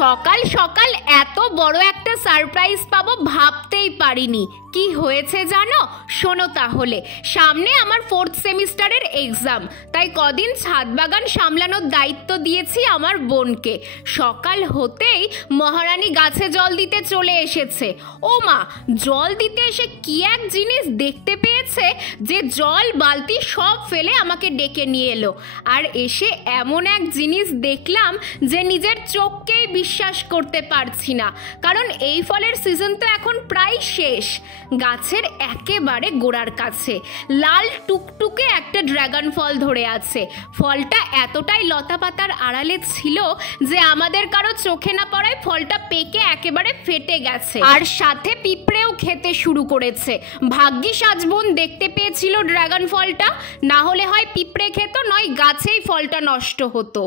সকাল সকাল এত বড় একটা সারপ্রাইজ পাবো ভাবতেই পারিনি। কি হয়েছে জানো? শোনো তাহলে। সামনে আমার 4th সেমিস্টারের এক্সাম, তাই কদিন ছাদ বাগান সামলানোর দায়িত্ব দিয়েছি আমার বোনকে। সকাল হতেই মহারানী গাছে জল দিতে চলে এসেছে। ও মা, জল দিতে এসে কি এক জিনিস দেখতে পেয়েছে যে জল বালতি সব ফেলে আমাকে ডেকে নিয়ে এলো। আর এসে এমন এক জিনিস দেখলাম যে নিজের চোখকেই বিশ্বাস করতে পারছি না, কারণ এই ফলের সিজন তো এখন প্রায় শেষ। গাছের একেবারে গোড়ার কাছে লাল টুকটুকে একটা ড্রাগন ফল ধরে আছে। ফলটা এতটাই লতা পাতার আড়ালে ছিল যে আমাদের কারো চোখে না পড়ায় ফলটা পেকে একেবারে ফেটে গেছে, আর সাথে পিঁপড়েও খেতে শুরু করেছে। ভাগ্যিস আজ বোন দেখতে পেয়েছিল ড্রাগন ফলটা, না হলে হয় পিঁপড়ে খেত, নয় গাছেই ফলটা নষ্ট হতো।